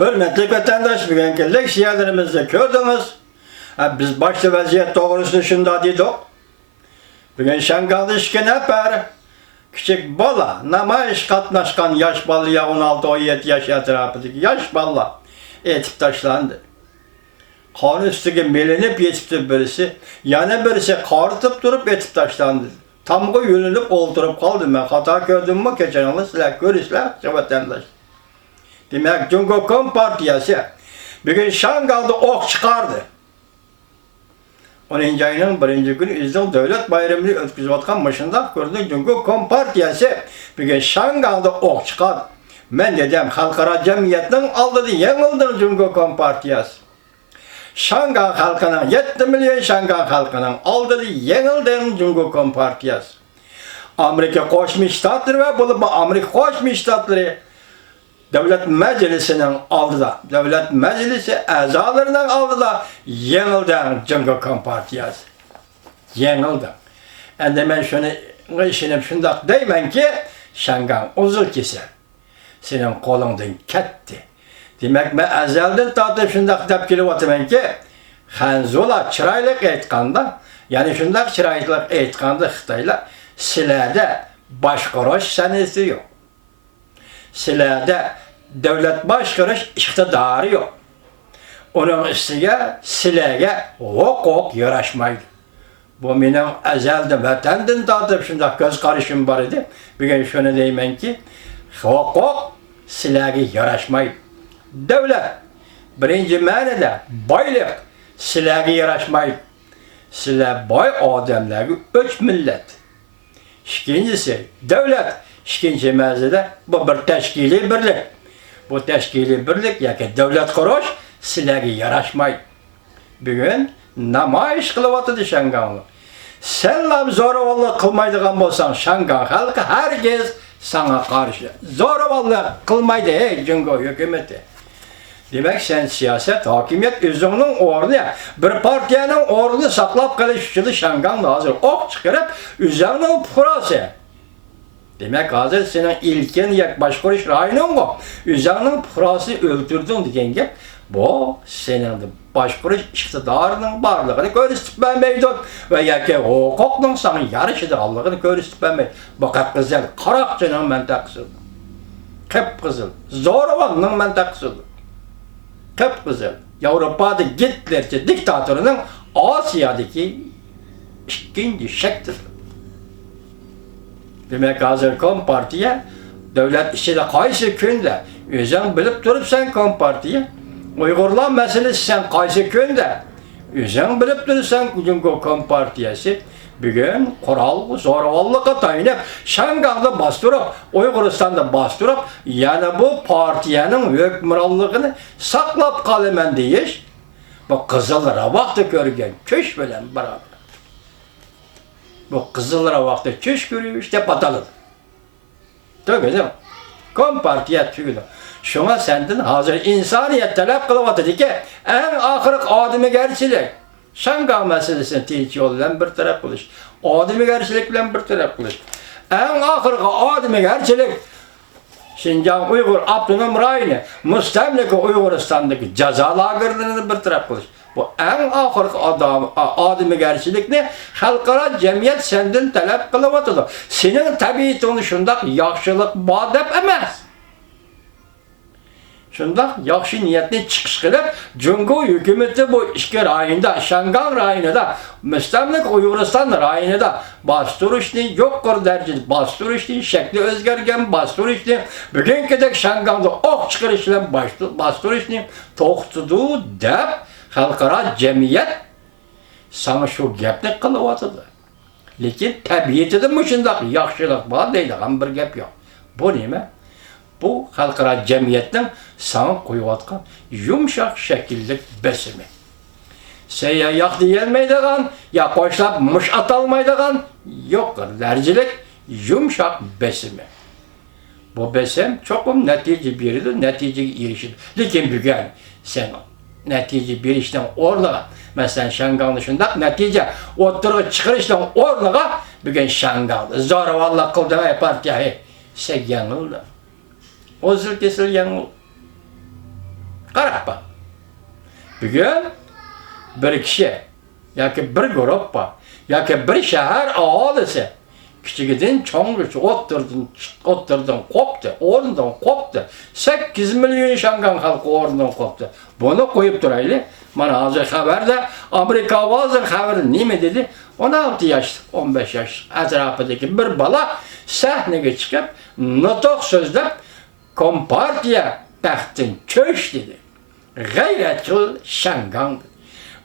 Hürmetli vatandaş, bugün geldik siyahlarımızda gördünüz. Biz başta vaziyet doğrusu şunda dedik. Bugün Şangal'da işken hep küçük bala, namayiş katnaşkan yaş balıya 16-17 yaş etrafındaki yaş bala etip taşlandı. Kan üstüge melenip yetipti birisi, yani birisi kartıp durup etip taşlandı. Tam o yönülüp oldurup kaldım ben. Hata gördüm mü geçen yıl sizler görüşler vatandaş. Demek Cumhuriyet Kom Partiyası bugün Şangal'da ok çıkardı. 10. ayının 1. günü İzmir Devlet Bayramı'nı ötküzüvatkan başında gördüğün Cumhuriyet Kom Partiyası bugün Şangal'da ok çıkardı. Ben dedim halkara cemiyetinin aldığı yenildi Cumhuriyet Kom Partiyası. Şangal halkının 7 milyon Şangal halkının aldığı yenildi Cumhuriyet Kom Partiyası. Amerika Koşmuş Ştatları ve bu Amerika Koşmuş Ştatları Devlet Meclisi'nin aldı da, Devlet Meclisi azalarından aldı da yenildi Cumhuriyet Kom Partiyası. Yenildi. Yani ben şunu işinip şundak deymen ki Şangal uzun keser. Senin kolundan ketti. Demek ben ezelden tatıp şundak deyip gelip oturmen ki Hanzola çıraylık etkanda, yani şundak çıraylık etkanda Xitayla silahda başkuruş senesi yok. Silahda devlet başkuruş iktidarı yok. Onun üstüne silahga hukuk yaraşmaydı. Bu benim ezelden vatandın tatıp şundak göz karışım var idi. Bugün şunu deymen ki hukuk silahga yaraşmaydı. Devlet birinci manada baylık silahga yaraşmaydı. Silah boy adamları 3 millet. İkincisi devlet, ikinci mevzide bu bir teşkili birlik. Bu teşkili birlik yaki devlet kuruş silahga yaraşmaydı. Bugün namayiş kılıvatıdı Şangal'ı. Sen zoravallık kılmaydıgan bolsan Şangal halkı herkes sana karşı. Zoravallık kılmaydı ey Cumhuriyet hükümeti. Demek sen siyaset, hakimiyet özünün orunu, bir partiyanın orunu saklap kalış için Şangal'da hazır ok çıkarıp üzerinin purası. Demek hazır senin ilkin yak başkuruş rayının o. Üzerinin purası öldürdün diyen gel. Bu senin başkuruş iktidarının varlığını görüstüp ben meydun. Ve yaki hukukun sana yarışıdır Allah'ını görüstüp ben meydun. Bakak güzel, Karakçı'nın mentakısıdır. Kıpkızıl, Zoravan'ın mentakısıdır. Kıpkızıl, Avrupa'da Hitlerci diktatörünün Asya'daki ikinci şeklidir. Demek hazır Kom Parti'ye devlet işiyle kaysı künde özün bilip durup sen Kom Parti'ye Uygurlar meselesi sen kaysı künde özün bilip durup sen Cumhuriyet Kom Partiyası bugün kural zoravallığa dayanıp Şangal'da bastırıp Uyguristan'da bastırıp yani bu partiyenin hükümranlığını saklap kalımen deyiş bu Kızıllara vakti görgen köş bilen beraber. Bu Kızıllara vakti köş görüyor işte patalıdır. Değil mi? Kom Partiye tügülü. Şuna sendin hazır insaniyet talep kılıvatıdı ki en ahırık adımı gerçilik. Şangal meselesini tehdit yoluyla bir taraf kılış. Adımı gerçilikle bir taraf kılış. En ahırık adımı gerçilik Şincan Uygur Abdunum Rayını Müstemliki Uyguristan'daki cezalarını bir taraf kılış. Bu en ahırık adımı gerçilik ne? Halkara cemiyet senden talep kılıvatıdı. Senin tabiatını şundak yaxşılık badep emez. Şundak yaxşı niyetini çıkış kılıp Cumhuriyet hükümeti bu işki rayında, Şangal rayında, Müstemlik Uyguristan rayında bastırışını yokkur dercil, bastırışını şekli özgergen bastırışını bugünkü de Şangal'da ok çıkarışıyla bastırışını toxtudu dep halkara cemiyet sana şu gepni kılıvatıdı. Lekin tabiiyeti de şundak yaxşılık var deydiğen bir gep yok. Bu neyme? Bu halkara cemiyetin sana koyuvatkan yumuşak şekillik besimi. Sen ya yak diyelmeydiğen, ya koşlap mış atalmaydiğen yoktur. Dercilik yumuşak besimi. Bu besim çok netice biridir, netice erişir. Lakin bugün sen netice bir işten orlağa, mesela Şangal'ın şundak netice oturup çıkırıştan orlağa bugün Şangal'da zoravallah kıldığına partiyayı sen yanıldı. O zil kesil yanıl. Qarab bak. Bugün bir kishi yoki bir guruh bor yoki bir shahar aholisi kichigidan cho'ng'icha o'ttirdan qopdi, o'rnidan qopdi. 8 million Shangan xalqi o'rnidan qopdi. Buni qo'yib turaylik. Mana hozir xabarda Amerika vazir xabari nima dedi? 16 yoshli, 15 yosh atrofidagi bir bola sahnaga chiqib, nutq so'zlab Kompartiya taxtdan cho'sh dedi. G'ayratli Shangan.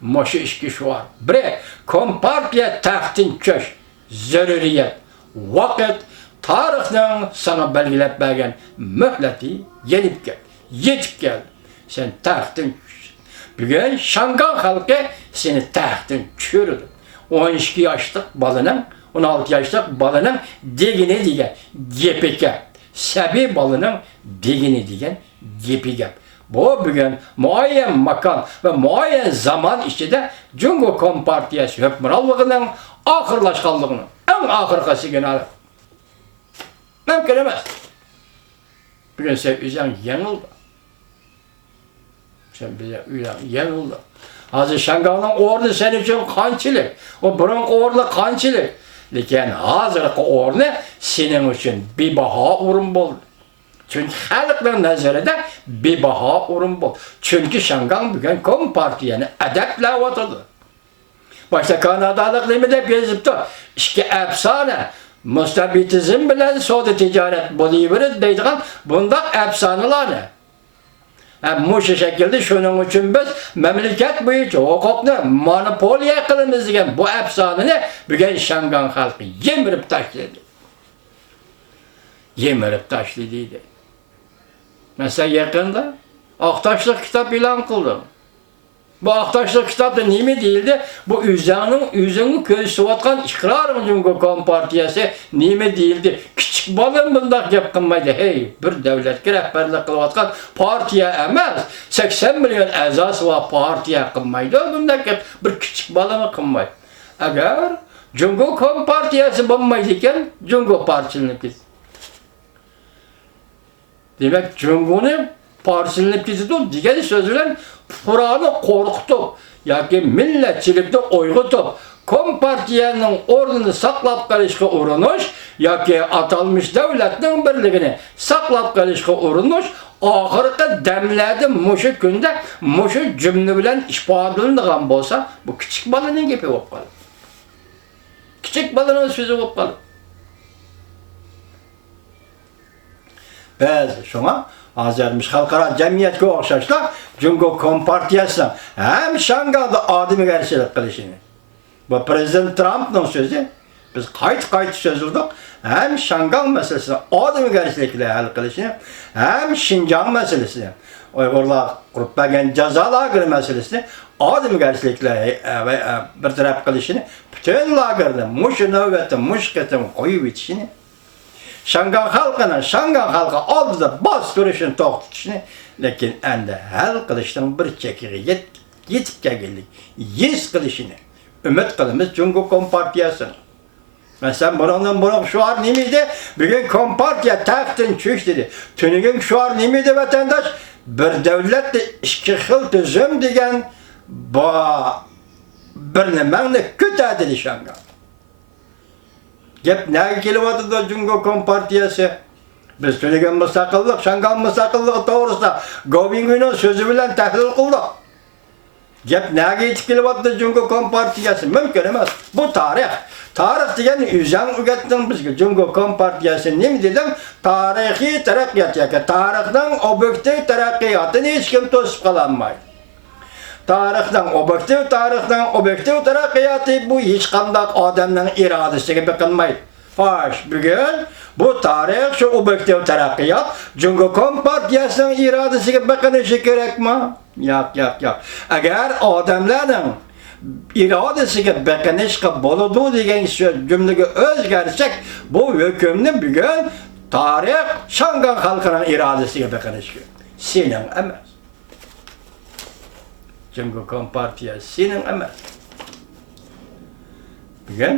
Mo'shu ishga shu var. Bir Kompartiya taxtdan cho'sh zaruriyat. Vaqt tarixning sana belgilab bergan muhlati yetib keldi. Sen taxtdan bugun Shangan xalqi seni taxtdan tushirdi. 12 yoshlik bolaning, 16 yoshlik bolaning degini degan gapiga, sabiy bolaning degini degan gapiga. Bu bugun muayyan makon va muayyan zaman ichida Jungo Kompartiyasi hukmronligining oxirlashganligini eng oxirgisiga mumkin emas. Bugun sen o'zing yanıldi. Sen bize yanıldi. Hozir Shanganning o'rni sening uchun qanchalik? O burungi o'rni qanchalik? Lekin hozirgi o'rni sening uchun bebaho o'rin bo'ldi. Çünkü xalqning nazarida bebaho o'rin bo'ldi. Chunki Shangan bugun Kompartiyani adablayotdi. Boshqa Kanadalik nima deb yozibdi? Ishga afsona mustabidizm bilan savdo tijorat bo'laveradi deydigan bundaq afsonalarni. Mushu şekilde shuning uchun biz mamlakat bo'yicha huquqni monopoliya qilamiz degan bu afsonani bugun Shangan xalqi yemirib tashladi. Yemirib tashladi. Mesela yaqinda Aqtoshlik kitob e'lon qildi. Bu Aqtoshlik kitobda nima deyildi? Bu o'zini ko'rsatayotgan iqror Jungo Kompartiyasi nima deyildi? Kichik bolam bundoq gap qilmaydi. Hey, bir davlatga rahbarlik qilayotgan partiya emas, 80 million a'zosi va partiya qilmaydi. Bundoq gap bir kichik bolami qilmaydi. Agar Jungo Kompartiyasi bo'lmaydi ekan, Jungo partiyasiniki. Demak, Jungoni partiyasiniki degan so'z bilan Qur'onni qo'rqitib yoki millatchilikni uyg'otib, Kompartiyaning o'rnini saqlab qolishga urinish yoki atalmış davlatning birligini saqlab qolishga urinish oxirgi damlarda mushu kunda mushu jumla bilan ifodalangan bo'lsa, bu kichik bolaning gapi bo'lib qoladi. Kichik bolaning so'zi bo'lib qoladi. Biz shunga hozirmish xalqaro jamiyatga o'xshashlar Jungo Kompartiyasining ham Shanganda odimiy qarshilik qilishini. Bu prezident Trumpning so'zi. Biz qayta so'zladik. Ham Shangan masalasini odimiy qarshiliklar hal qilishini, ham Xinjiang masalasini, Uyg'urlar qurib bergan jazo lageri masalasini odimiy qarshiliklar bir taraf qilishini, butun lagerni mushu navbatda mushqatim qo'yib etishini Shangan xalqi oldida bostirishni to'xtatishni, lekin endi hal qilishning bir chekiga yetib kelganlik, yes qilishini umid qilamiz Jungo Kompartiyasini. Mesela buranın şuar nemiydi? Bugün Kompartiya taxtdan cho'sh dedi. Tunigun şuar nemiydi vatandaş? Bir davlatda ikki xil tuzum degan bir nimani ko'tardi Shangan. Gap nega kelyapti Jungo Kompartiyasi? Biz Tunigun mustaqillik, Shangan mustaqilligi to'g'risida Govingining so'zi bilan tahlil qildik. Gap nega yetib kelyapti Jungo Kompartiyasi? Mumkin emas. Bu tarix. Tarix degan o'zing o'rgatding bizga. Jungo Kompartiyasi nima dedim? Tarixiy taraqqiyot yoki tarixning obyektiv taraqqiyotini hech kim to'sib qololmaydi. Tarixning obyektiv taraqqiyoti bu hech qanday odamning irodasiga biqilmaydi. Xo'sh, bugun bu tarix shu obyektiv taraqqiyot Jungo Kompartiyasining irodasiga biqinishi kerakmi? Yo'q. Agar odamlarning irodasiga biqinishga bo'ladi degan jumlaga o'zgarsak, bu hukmni bugun tarix Shangan xalqining irodasiga biqinishi. Sening emas. Jungo Kompartiyasi sening emas. Bugun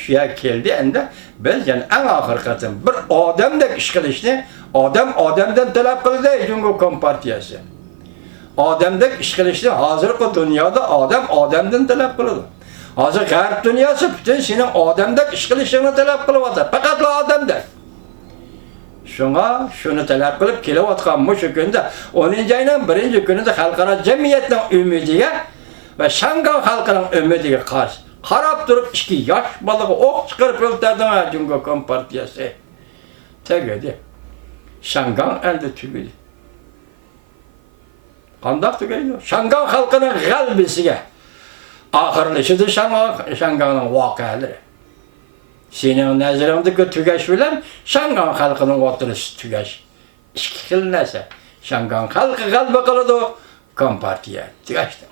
shu keldi endi biz yana eng oxirgi bir odamdek ish qilishni odamdan talab qildi Jungo Kompartiyasi. odamdek ish qilishni hozirgi dunyoda odamdan talab qiladi. Hozir g'arb dunyosi butun sening odamdek ish qilishingni talab qilyapti. Faqat odamdek. Shuni talab qilib kelayotgan mushu kunda 10-ayning 1-kunida xalqaro jamiyatning umidiga va Shangan xalqining umidiga qarshi qarab turib 2 yosh bolaga o'q chiqarib o'ltirdi Jungo Kompartiyasi. Tegadi. Shangan endi tugadi. Qanday tugaydi? Shangan xalqining g'albisiga oxirlashidi Shanganning voqealari. Sening nazaringdagi tugash bilan Shangan xalqining o'tirishi tugash. Ikki xil narsa. Shangan xalqi g'alba qiladi, Kompartiya tugashdi.